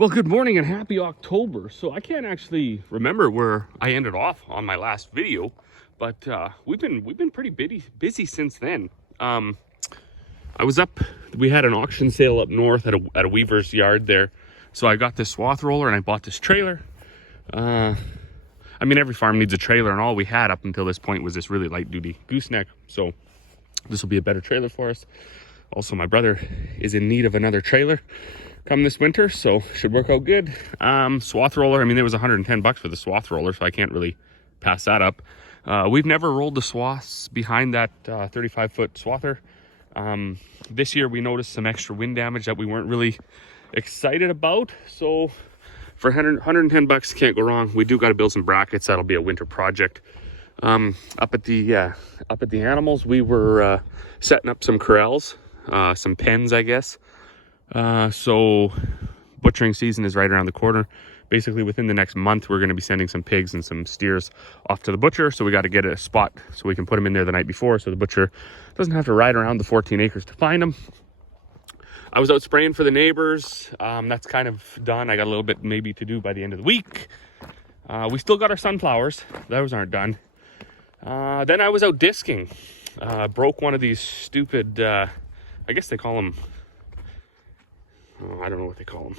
Well, good morning and happy October. So I can't actually remember where I ended off on my last video, but we've been pretty busy since then. I was up. We had an auction sale up north at a weaver's yard there, so I got this swath roller and I bought this trailer. I mean, every farm needs a trailer, and all we had up until this point was this really light duty gooseneck. So this will be a better trailer for us. Also, my brother is in need of another trailer come this winter, so should work out good. Swath roller, I mean, it was 110 bucks for the swath roller, so I can't really pass that up. We've never rolled the swaths behind that 35-foot swather. This year we noticed some extra wind damage that we weren't really excited about, so for 110 bucks, can't go wrong. We do got to build some brackets. That'll be a winter project. Up at the animals, we were setting up some corrals, some pens, I guess. So butchering season is right around the corner. Basically within the next month, we're going to be sending some pigs and some steers off to the butcher. So we got to get a spot so we can put them in there the night before, so the butcher doesn't have to ride around the 14 acres to find them. I was out spraying for the neighbors. That's kind of done. I got a little bit maybe to do by the end of the week. We still got our sunflowers. Those aren't done. Then I was out disking. Broke one of these stupid, I guess they call them, I don't know what they call them.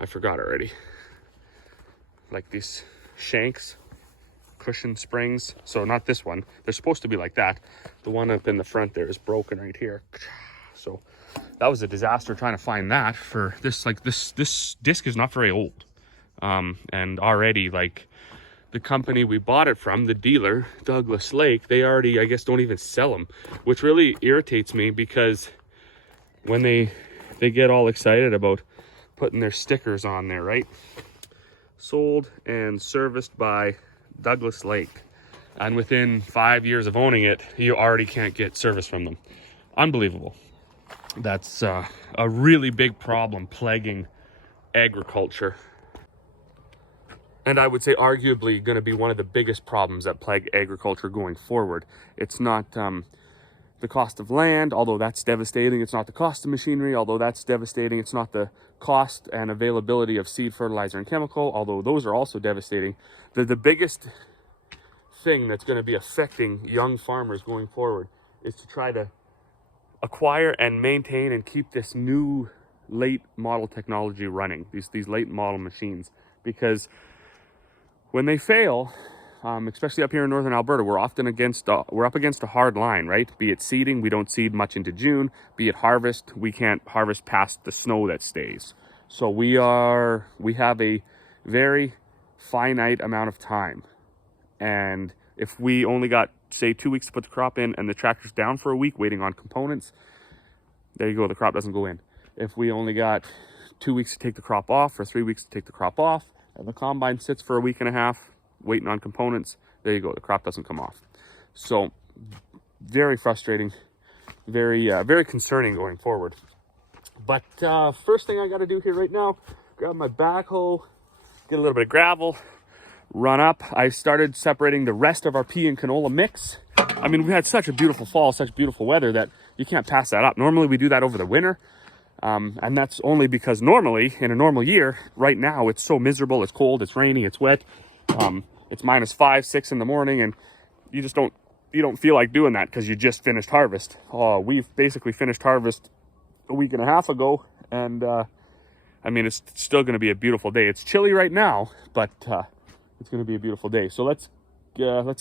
I forgot already. Like these shanks, cushion springs. So not this one. They're supposed to be like that. The one up in the front there is broken right here. So that was a disaster trying to find that for this. Like this disc is not very old. And already, like, the company we bought it from, the dealer, Douglas Lake, they already, I guess, don't even sell them, which really irritates me, because when they get all excited about putting their stickers on there, right? Sold and serviced by Douglas Lake. And within 5 years of owning it, you already can't get service from them. Unbelievable. That's a really big problem plaguing agriculture. And I would say arguably going to be one of the biggest problems that plague agriculture going forward. It's not the cost of land, although that's devastating. It's not the cost of machinery, although that's devastating. It's not the cost and availability of seed, fertilizer, and chemical, although those are also devastating. The biggest thing that's going to be affecting young farmers going forward is to try to acquire and maintain and keep this new late model technology running, these late model machines, because when they fail, especially up here in northern Alberta, we're up against a hard line, right? Be it seeding, we don't seed much into June. Be it harvest, we can't harvest past the snow that stays. So we have a very finite amount of time. And if we only got, say, 2 weeks to put the crop in and the tractor's down for a week waiting on components, there you go, the crop doesn't go in. If we only got 2 weeks to take the crop off or 3 weeks to take the crop off, and the combine sits for a week and a half waiting on components, there you go, the crop doesn't come off. So very frustrating, very concerning going forward. But first thing I got to do here right now, grab my backhoe, get a little bit of gravel, run up. I started separating the rest of our pea and canola mix. I mean, we had such a beautiful fall, such beautiful weather, that you can't pass that up. Normally we do that over the winter. And that's only because normally, in a normal year, right now, it's so miserable, it's cold, it's rainy, it's wet. It's minus 5, 6 in the morning, and you don't feel like doing that because you just finished harvest. We've basically finished harvest a week and a half ago, and I mean, it's still going to be a beautiful day. It's chilly right now, but it's going to be a beautiful day. So let's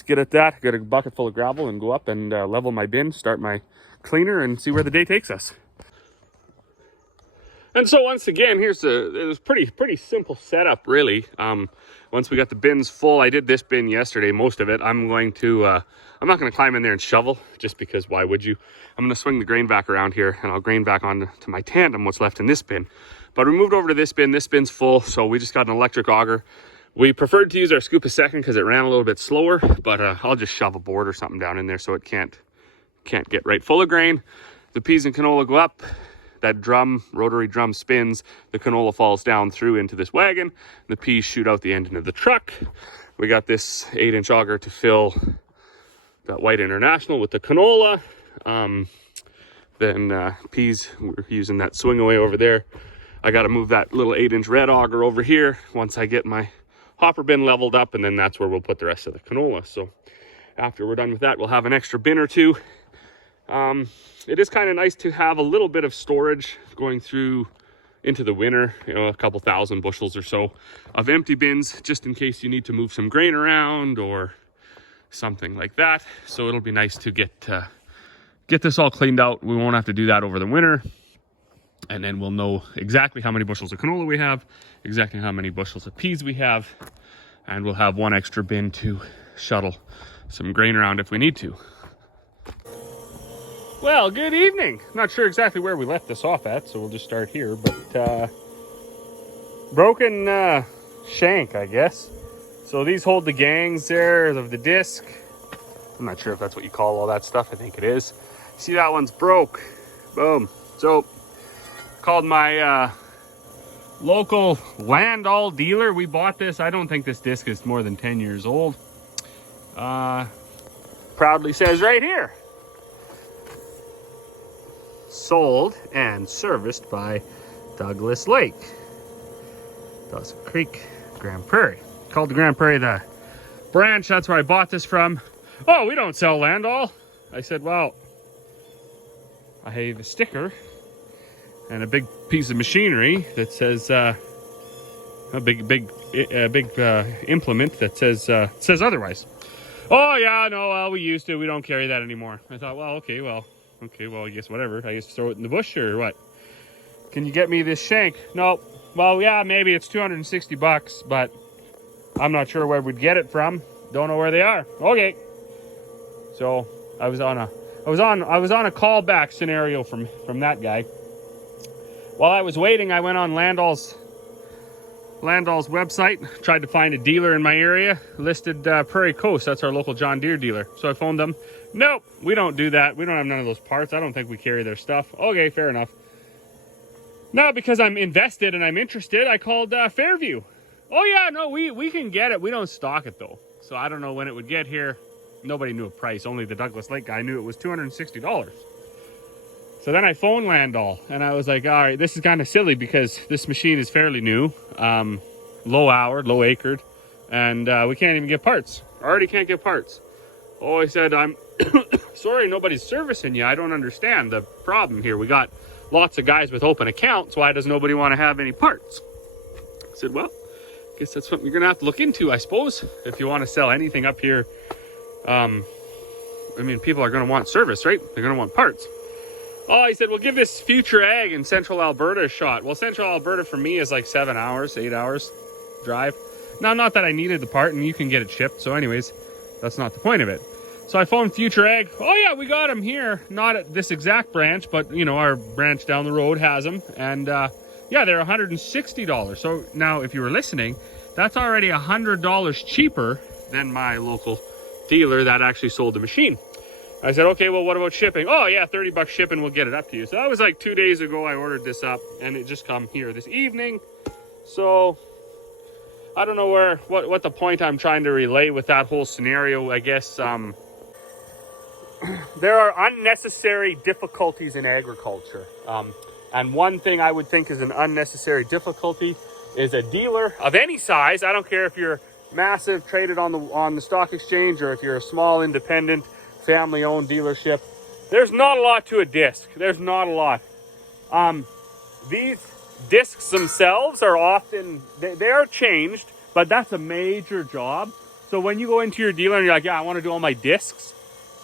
get at that. Get a bucket full of gravel and go up and level my bin, start my cleaner, and see where the day takes us. And so once again, it was pretty simple setup, really. Once we got the bins full, I did this bin yesterday, most of it. I'm not going to climb in there and shovel, just because why would you? I'm going to swing the grain back around here, and I'll grain back onto my tandem what's left in this bin. But we moved over to this bin. This bin's full, so we just got an electric auger. We preferred to use our scoop a second because it ran a little bit slower, but I'll just shove a board or something down in there so it can't get right full of grain. The peas and canola go up. That rotary drum spins, the canola falls down through into this wagon, and the peas shoot out the end into the truck. We got this 8-inch auger to fill that White International with the canola. Then peas, we're using that swing away over there. I got to move that little 8-inch red auger over here once I get my hopper bin leveled up, and then that's where we'll put the rest of the canola. So after we're done with that, we'll have an extra bin or two. It is kind of nice to have a little bit of storage going through into the winter, you know, a couple thousand bushels or so of empty bins, just in case you need to move some grain around or something like that. So it'll be nice to get this all cleaned out. We won't have to do that over the winter. And then we'll know exactly how many bushels of canola we have, exactly how many bushels of peas we have, and we'll have one extra bin to shuttle some grain around if we need to. Well, good evening. Not sure exactly where we left this off at, so we'll just start here. But broken shank, I guess. So these hold the gangs there of the disc. I'm not sure if that's what you call all that stuff. I think it is. See, that one's broke. Boom. So called my local Landall dealer. We bought this. I don't think this disc is more than 10 years old. Proudly says right here, sold and serviced by Douglas Lake, Dawson Creek, Grand Prairie. Called the Grand Prairie the branch. That's where I bought this from. Oh, we don't sell Landall. I said, well, I have a sticker and a big piece of machinery that says a big implement that says otherwise. Oh yeah, no, well, we used to. We don't carry that anymore. I thought, well, okay, well, I guess whatever. I used to throw it in the bush or what? Can you get me this shank? No. Well, yeah, maybe it's $260, but I'm not sure where we'd get it from. Don't know where they are. Okay. So I was on a callback scenario from that guy. While I was waiting, I went on Landall's website, tried to find a dealer in my area, listed Prairie Coast. That's our local John Deere dealer. So I phoned them. Nope, we don't do that. We don't have none of those parts. I don't think we carry their stuff. Okay, fair enough. Now, because I'm invested and I'm interested, I called Fairview. Oh yeah, no, we can get it. We don't stock it though. So I don't know when it would get here. Nobody knew a price. Only the Douglas Lake guy knew it was $260. So then I phoned Landall and I was like, all right, this is kind of silly because this machine is fairly new, low houred, low acred, and we can't even get parts. Already can't get parts. Oh, I said, I'm sorry, nobody's servicing you. I don't understand the problem here. We got lots of guys with open accounts. Why does nobody want to have any parts? I said, well, I guess that's something you're going to have to look into, I suppose, if you want to sell anything up here. I mean, people are going to want service, right? They're going to want parts. Oh, he said, well, give this Future Ag in Central Alberta a shot. Well, Central Alberta for me is like 7 hours, 8 hours drive. Now, not that I needed the part and you can get it shipped. So anyways, that's not the point of it. So I phoned Future Ag. Oh yeah, we got them here. Not at this exact branch, but you know, our branch down the road has them. And yeah, they're $160. So now if you were listening, that's already $100 cheaper than my local dealer that actually sold the machine. I said, okay, well, what about shipping? Oh yeah, $30 shipping, we'll get it up to you. So that was like 2 days ago I ordered this up and it just come here this evening. So I don't know what the point I'm trying to relay with that whole scenario. I guess there are unnecessary difficulties in agriculture. And one thing I would think is an unnecessary difficulty is a dealer of any size. I don't care if you're massive, traded on the stock exchange, or if you're a small independent family-owned dealership. There's not a lot to a disc. There's not a lot. These discs themselves are often, they are changed, but that's a major job. So when you go into your dealer and you're like, yeah, I want to do all my discs,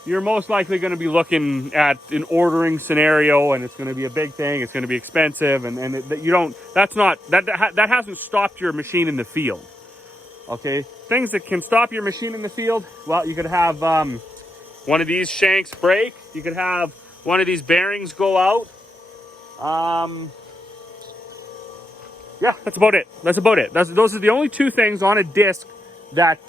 you're most likely going to be looking at an ordering scenario, and it's going to be a big thing. It's going to be expensive, and that hasn't stopped your machine in the field. Okay, things that can stop your machine in the field. Well, you could have one of these shanks break. You could have one of these bearings go out. Yeah, that's about it. Those are the only two things on a disc that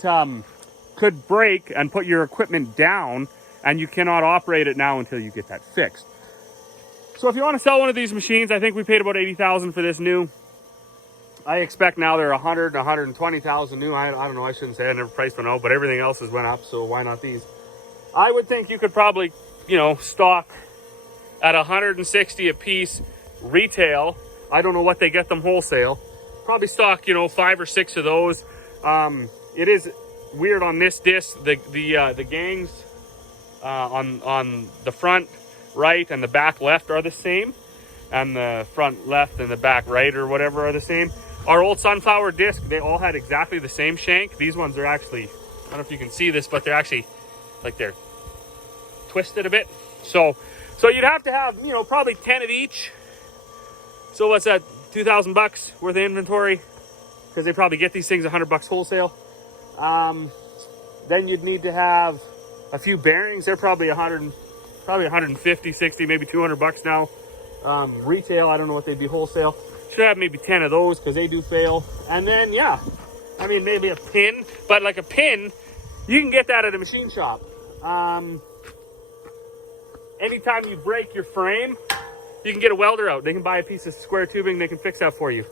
could break and put your equipment down, and you cannot operate it now until you get that fixed. So if you want to sell one of these machines, I think we paid about $80,000 for this new. I expect now they're $100,000 to $120,000 new. I don't know. I shouldn't say I never priced one out, but everything else has went up, so why not these? I would think you could probably, stock at $160 a piece retail I don't know what they get them wholesale. Probably stock, you know, 5 or 6 of those. It is weird on this disc. The gangs on the front right and the back left are the same, and the front left and the back right or whatever are the same. Our old Sunflower disc, they all had exactly the same shank. These ones are actually, I don't know if you can see this, but they're actually like they're twisted a bit. So you'd have to have, you know, probably 10 of each. So what's that, $2,000 worth of inventory? Because they probably get these things $100 wholesale. Then you'd need to have a few bearings. They're probably 150, 60, maybe $200 now. Retail, I don't know what they'd be wholesale. Should have maybe 10 of those because they do fail. And then, yeah, I mean, maybe a pin, but like a pin, you can get that at a machine shop. Anytime you break your frame, you can get a welder out. They can buy a piece of square tubing, they can fix that for you.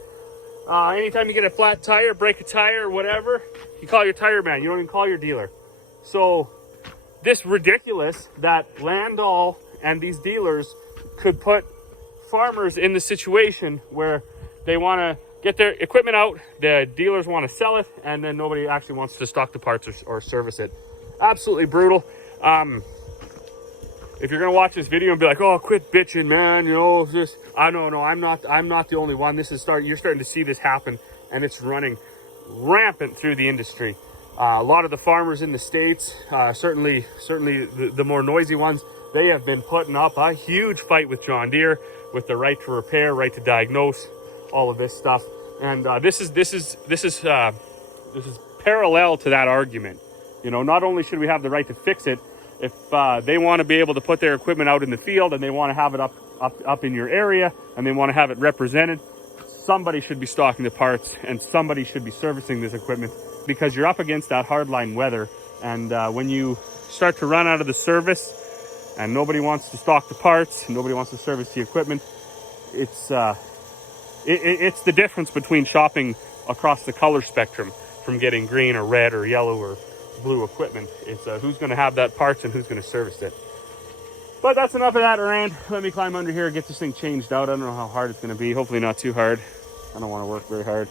Anytime you get a flat tire, break a tire, or whatever, you call your tire man. You don't even call your dealer. So this ridiculous that Landau and these dealers could put farmers in the situation where they want to get their equipment out, the dealers want to sell it, and then nobody actually wants to stock the parts or service it. Absolutely brutal. If you're gonna watch this video and be like, "Oh, quit bitching, man," you know, this, I know, no, I'm not the only one. This is you're starting to see this happen, and it's running rampant through the industry. A lot of the farmers in the States, certainly the more noisy ones, they have been putting up a huge fight with John Deere, with the right to repair, right to diagnose, all of this stuff. And this is parallel to that argument. You know, not only should we have the right to fix it, if they want to be able to put their equipment out in the field and they want to have it up in your area and they want to have it represented, somebody should be stocking the parts and somebody should be servicing this equipment, because you're up against that hardline weather. And when you start to run out of the service and nobody wants to stock the parts and nobody wants to service the equipment, it's the difference between shopping across the color spectrum from getting green or red or yellow or blue equipment. It's who's going to have that parts and who's going to service it. But that's enough of that rant. Let me climb under here, get this thing changed out. I don't know how hard it's going to be. Hopefully not too hard. I don't want to work very hard.